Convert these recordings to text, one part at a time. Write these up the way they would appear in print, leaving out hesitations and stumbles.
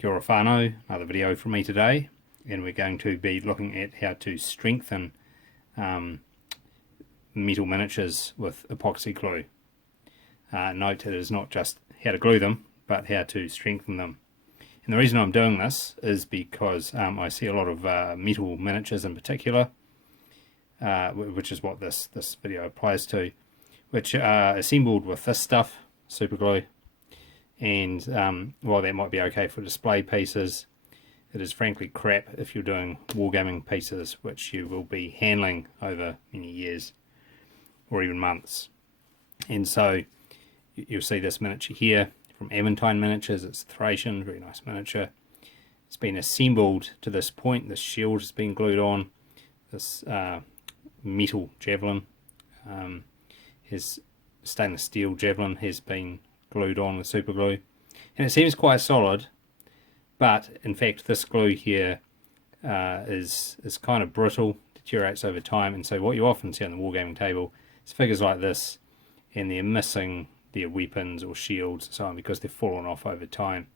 Kia ora whanau, another video from me today, and we're going to be looking at how to strengthen metal miniatures with epoxy glue. Note that it is not just how to glue them, but how to strengthen them. And the reason I'm doing this is because I see a lot of metal miniatures in particular, which is what this video applies to, which are assembled with this stuff, super glue. And while that might be okay for display pieces, it is frankly crap if you're doing wargaming pieces, which you will be handling over many years or even months. And so you'll see this miniature here from Aventine Miniatures. It's Thracian, very nice miniature. It's been assembled to this point. This shield has been glued on. This metal javelin, his stainless steel javelin has been glued on with super glue, and it seems quite solid, but in fact this glue here is kind of brittle, deteriorates over time. And so what you often see on the wargaming table is figures like this, and they're missing their weapons or shields and so on because they've fallen off over time.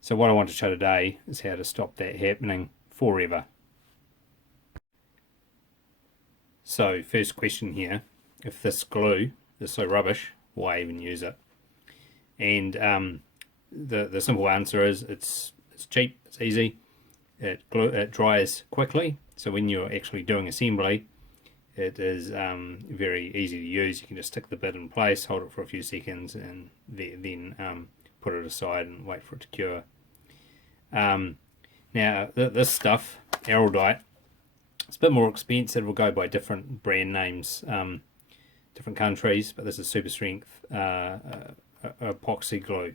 So what I want to show today is how to stop that happening forever. So first question here, if this glue is so rubbish, why even use it? And the simple answer is it's cheap, it's easy, it dries quickly. So when you're actually doing assembly, it is very easy to use. You can just stick the bit in place, hold it for a few seconds, and then put it aside and wait for it to cure. Now this stuff, Araldite, it's a bit more expensive. It will go by different brand names, different countries, but this is super strength epoxy glue.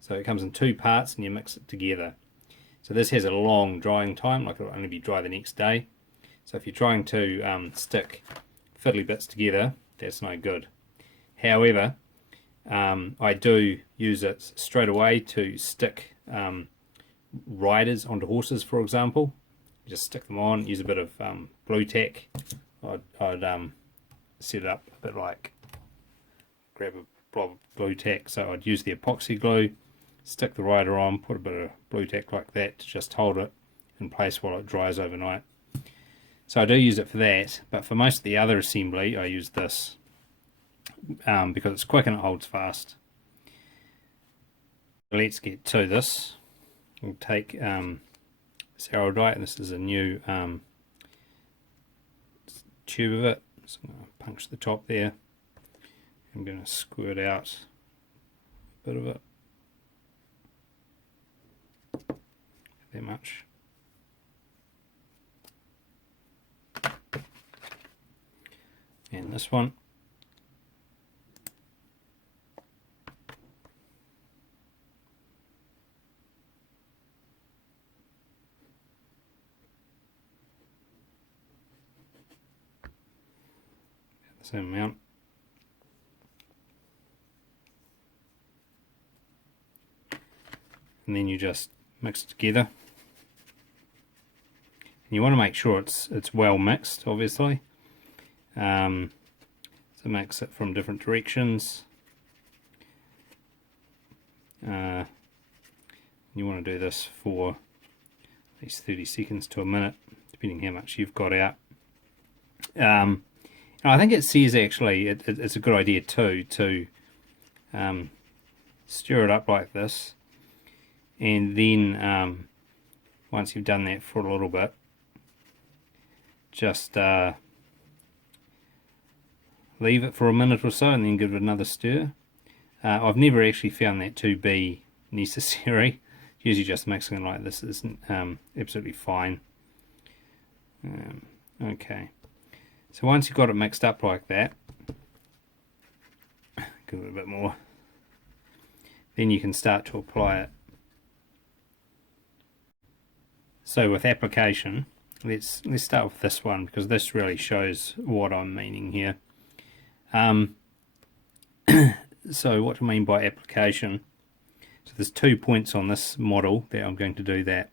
So it comes in two parts and you mix it together. So this has a long drying time, like it'll only be dry the next day. So if you're trying to stick fiddly bits together, that's no good. However, I do use it straight away to stick riders onto horses, for example. You just stick them on, use a bit of blue tack. I'd set it up a bit like, grab a blob of blue tack. So I'd use the epoxy glue, stick the rider on, put a bit of blue tack like that to just hold it in place while it dries overnight. So I do use it for that, but for most of the other assembly I use this because it's quick and it holds fast. Let's get to this. We'll take this Araldite. This is a new tube of it, so I'm going to punch the top there. I'm going to squirt out a bit of it, that much. And this one. The same amount. And then you just mix it together. And you want to make sure it's well mixed, obviously. So mix it from different directions. You want to do this for at least 30 seconds to a minute, depending how much you've got out. And I think it says actually it's a good idea too to stir it up like this, and then once you've done that for a little bit, just leave it for a minute or so and then give it another stir. I've never actually found that to be necessary. Usually just mixing it like this is absolutely fine. Okay, so once you've got it mixed up like that, give it a bit more, then you can start to apply it. So with application, let's start with this one, because this really shows what I'm meaning here. So what do I mean by application? So there's 2 points on this model that I'm going to do that.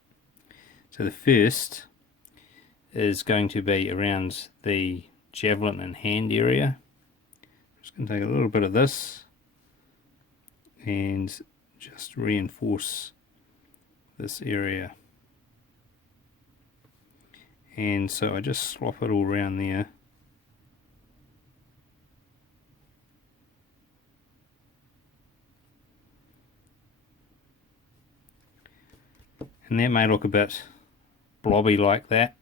So the first is going to be around the javelin and hand area. I'm just going to take a little bit of this and just reinforce this area. And so I just swap it all around there. And that may look a bit blobby like that.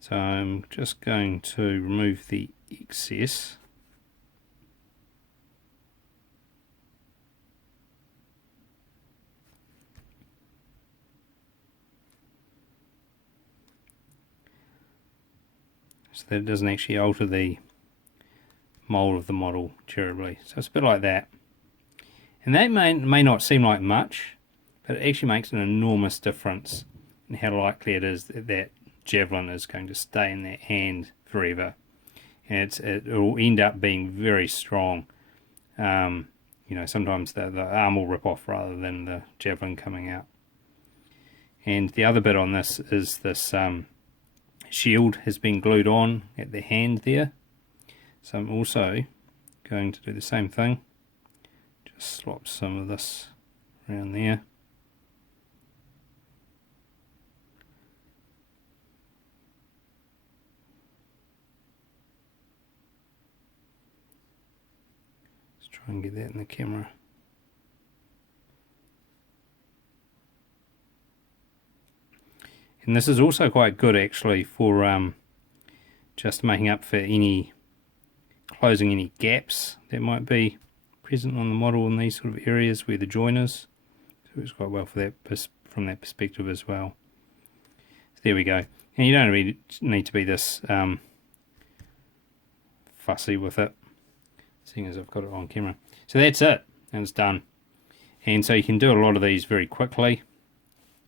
So I'm just going to remove the excess. So that it doesn't actually alter the mold of the model terribly. So it's a bit like that. And that may not seem like much, but it actually makes an enormous difference in how likely it is that that javelin is going to stay in that hand forever. And it will end up being very strong. You know, sometimes the arm will rip off rather than the javelin coming out. And the other bit on this is this shield has been glued on at the hand there. So I'm also going to do the same thing. Just slop some of this around there. Let's try and get that in the camera. And this is also quite good actually for just making up for closing any gaps that might be present on the model in these sort of areas where the join is. So it's quite well for that from that perspective as well. So there we go. And you don't really need to be this fussy with it, seeing as I've got it on camera. So that's it, and it's done. And so you can do a lot of these very quickly,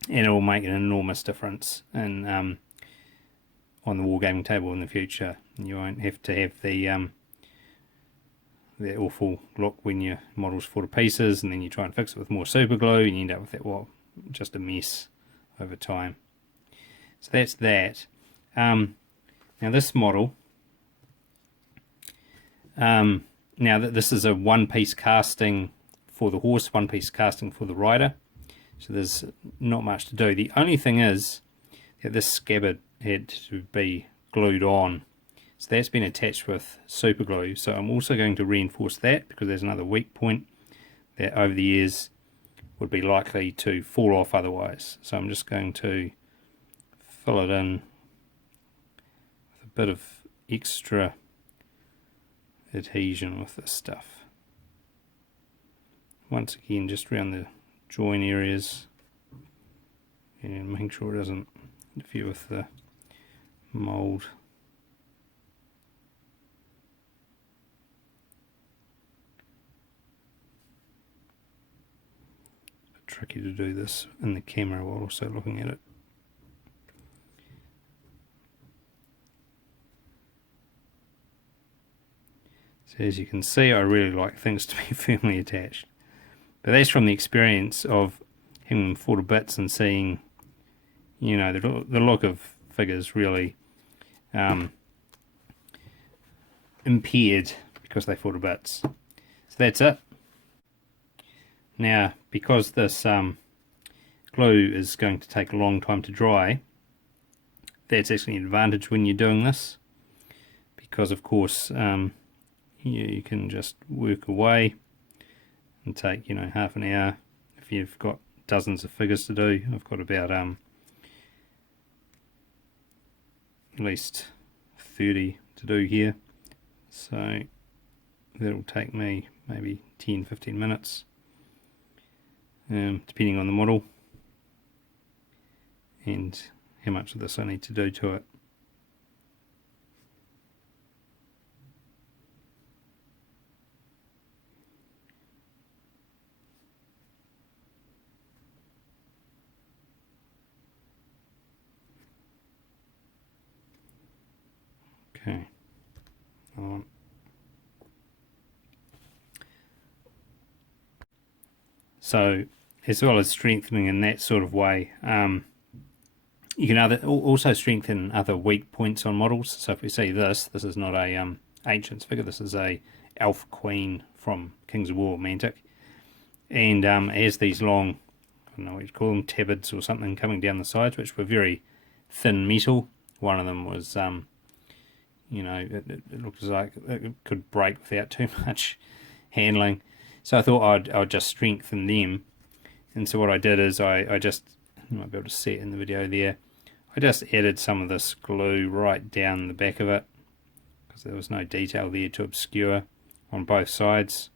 and it will make an enormous difference in on the wargaming table in the future. You won't have to have the that awful look when your model's fall to pieces, and then you try and fix it with more super glue, and you end up with that, well, just a mess over time. So that's that. Now this model, now that this is a one-piece casting for the horse, one-piece casting for the rider, so there's not much to do. The only thing is that this scabbard had to be glued on. So that's been attached with super glue. So I'm also going to reinforce that because there's another weak point that over the years would be likely to fall off otherwise. So I'm just going to fill it in with a bit of extra adhesion with this stuff. Once again, just around the join areas and making sure it doesn't interfere with the mold. It's a bit tricky to do this in the camera while also looking at it. So as you can see, I really like things to be firmly attached. But that's from the experience of having them fall to bits and seeing, you know, the look of figures really impaired because they fall to bits. So that's it. Now, because this glue is going to take a long time to dry, that's actually an advantage when you're doing this, because of course you can just work away and take, you know, half an hour if you've got dozens of figures to do. I've got about at least 30 to do here, so that'll take me maybe 10-15 minutes, depending on the model and how much of this I need to do to it. Okay. So, as well as strengthening in that sort of way, you can also strengthen other weak points on models. So if we see this is not a Ancients figure, this is a Elf Queen from Kings of War, Mantic. And as these long don't know what you call them, tabards or something coming down the sides, which were very thin metal. One of them was, you know, it looked like it could break without too much handling. So I thought I'd just strengthen them. And so what I did is I just, you might be able to see it in the video there, I just added some of this glue right down the back of it, because there was no detail there to obscure, on both sides,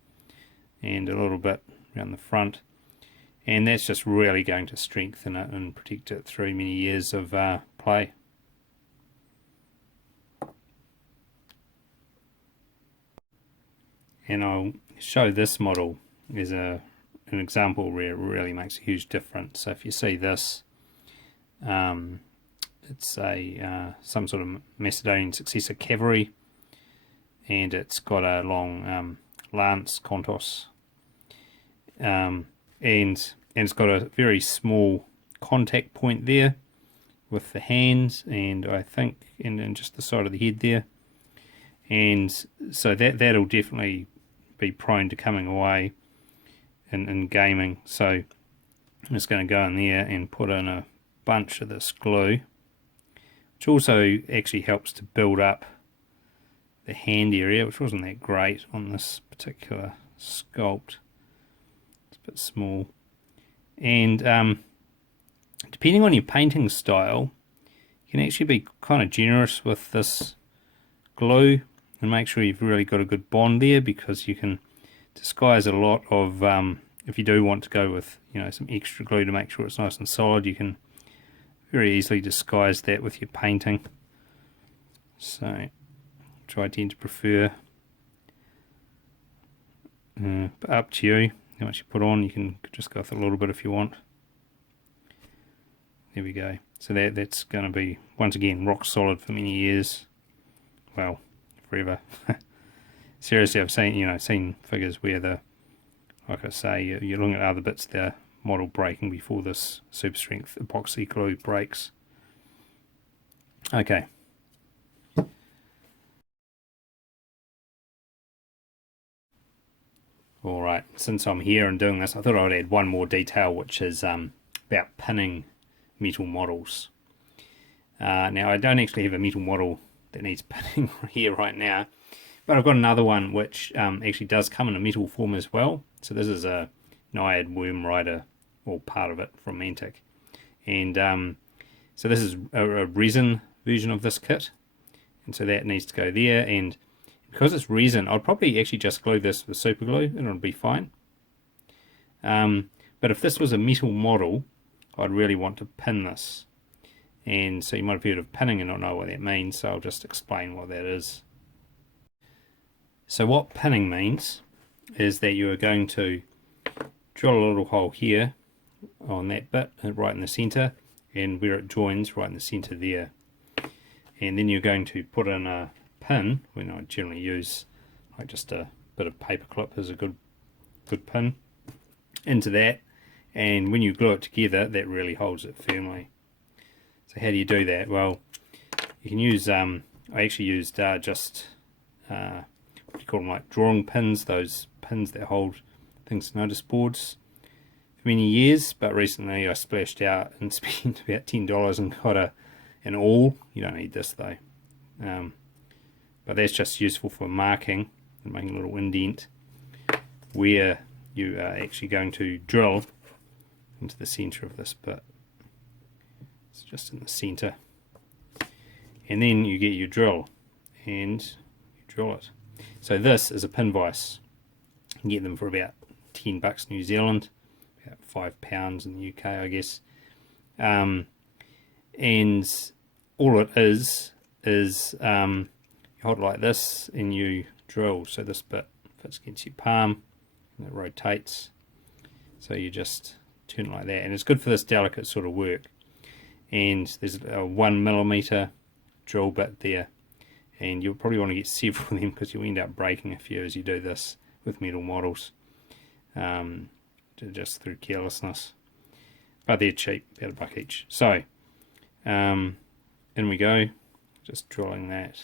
and a little bit around the front. And that's just really going to strengthen it and protect it through many years of play. And I'll show this model as an example where it really makes a huge difference. So if you see this, it's a some sort of Macedonian successor cavalry, and it's got a long lance contos, and it's got a very small contact point there with the hands, and I think and just the side of the head there, and so that'll definitely be prone to coming away in gaming. So I'm just going to go in there and put in a bunch of this glue, which also actually helps to build up the hand area, which wasn't that great on this particular sculpt. It's a bit small. And depending on your painting style, you can actually be kind of generous with this glue and make sure you've really got a good bond there, because you can disguise a lot of, if you do want to go with, you know, some extra glue to make sure it's nice and solid, you can very easily disguise that with your painting. So, which I tend to prefer. But up to you how much you put on. You can just go with a little bit if you want. There we go. So that's going to be, once again, rock solid for many years. Well, forever. Seriously, I've seen figures where like I say, you're looking at other bits of the model breaking before this super strength epoxy glue breaks. Okay. Alright, since I'm here and doing this, I thought I'd add one more detail, which is about pinning metal models. Now, I don't actually have a metal model that needs pinning here right now, but I've got another one which actually does come in a metal form as well. So this is a Naiad Worm Rider, or part of it, from Mantic. And so this is a resin version of this kit, and so that needs to go there. And because it's resin, I'd probably actually just glue this with super glue and it'll be fine. But if this was a metal model, I'd really want to pin this. And so you might have heard of pinning and not know what that means, so I'll just explain what that is. So what pinning means is that you are going to drill a little hole here on that bit, right in the center, and where it joins, right in the center there. And then you're going to put in a pin, when I generally use like just a bit of paper clip as a good pin, into that, and when you glue it together, that really holds it firmly. So how do you do that? Well, you can use, I actually used just, what do you call them, like drawing pins, those pins that hold things to notice boards, for many years, but recently I splashed out and spent about $10 and got an awl. You don't need this though. But that's just useful for marking and making a little indent where you are actually going to drill into the center of this bit. It's just in the center. And then you get your drill and you drill it. So this is a pin vise. You can get them for about $10 New Zealand, about £5 in the UK, I guess. And all it is you hold it like this and you drill. So this bit fits against your palm and it rotates. So you just turn it like that, and it's good for this delicate sort of work. And there's a 1mm drill bit there, and you'll probably want to get several of them because you'll end up breaking a few as you do this with metal models, just through carelessness. But they're cheap, about $1 each. So in we go, just drilling that.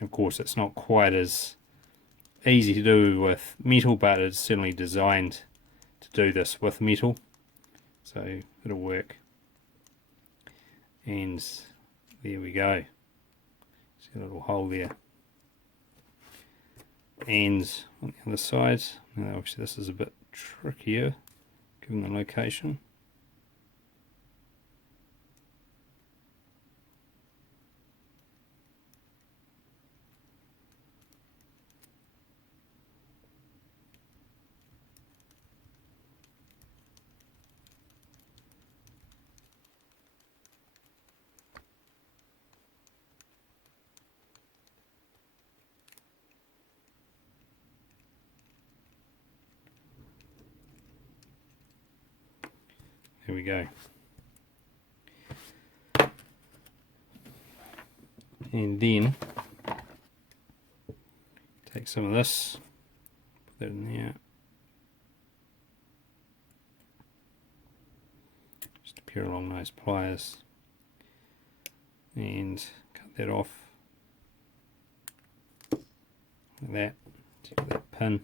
And of course it's not quite as easy to do with metal, but it's certainly designed to do this with metal, so it'll work. And there we go. See a little hole there. And on the other side, now obviously this is a bit trickier given the location. Here we go. And then take some of this, put that in there. Just a pair of long nose pliers and cut that off like that. Take that pin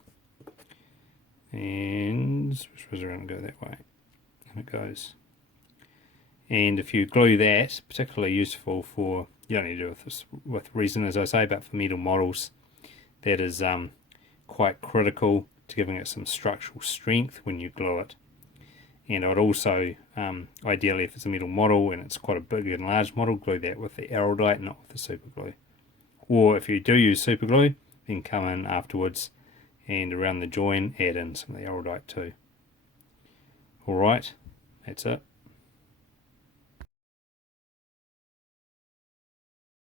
and switch around and go that way. It goes. And if you glue that, particularly useful for, you don't need to do this with resin as I say, but for metal models, that is quite critical to giving it some structural strength when you glue it. And I would also, ideally if it's a metal model and it's quite a big and large model, glue that with the araldite, not with the super glue. Or if you do use super glue, then come in afterwards and around the join add in some of the araldite too. Alright, that's it.